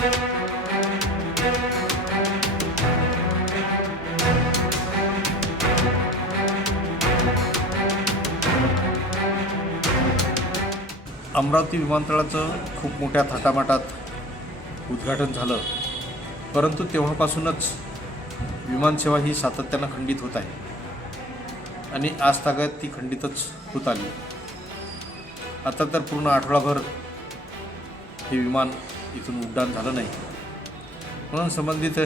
अमरावती विमानतळाचं खूप मोठ्या थाटामाटात उद्घाटन झालं. परंतु तेव्हापासूनच विमानसेवा ही सातत्यानं खंडित होत आहे. आणि आज तागायत ती खंडितच होत आली. आता तर पूर्ण आठवडाभर हे विमान इथून उड्डाण झालं नाही. म्हणून संबंधित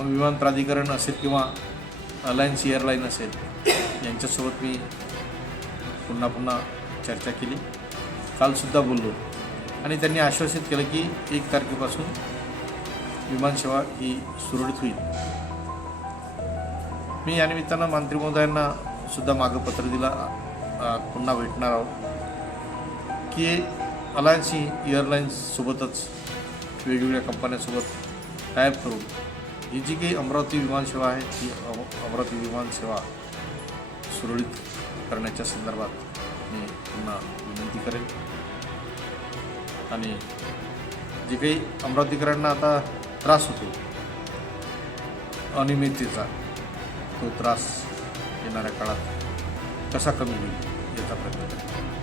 विमान प्राधिकरण असेल किंवा अलायन्स एअरलाईन असेल यांच्यासोबत मी पुन्हा पुन्हा चर्चा केली. कालसुद्धा बोललो. आणि त्यांनी आश्वासित केलं की एक तारखेपासून विमानसेवा ही सुरळीत होईल. मी या निमित्तानं मंत्री महोदयांना सुद्धा मागं पत्र दिला. पुन्हा भेटणार आहोत. की अलायन्स ही एअरलाईन्ससोबतच वेगवेगळ्या कंपन्यांसोबत टायप करून ही जी काही अमरावती विमानसेवा आहे ती अम- अमरावती विमानसेवा सुरळीत करण्याच्या संदर्भात मी पुन्हा विनंती करेन. आणि जे काही अमरावतीकरांना आता त्रास होतो अनियमिततेचा तो त्रास येणाऱ्या काळात कसा कमी होईल याचा प्रयत्न करेन.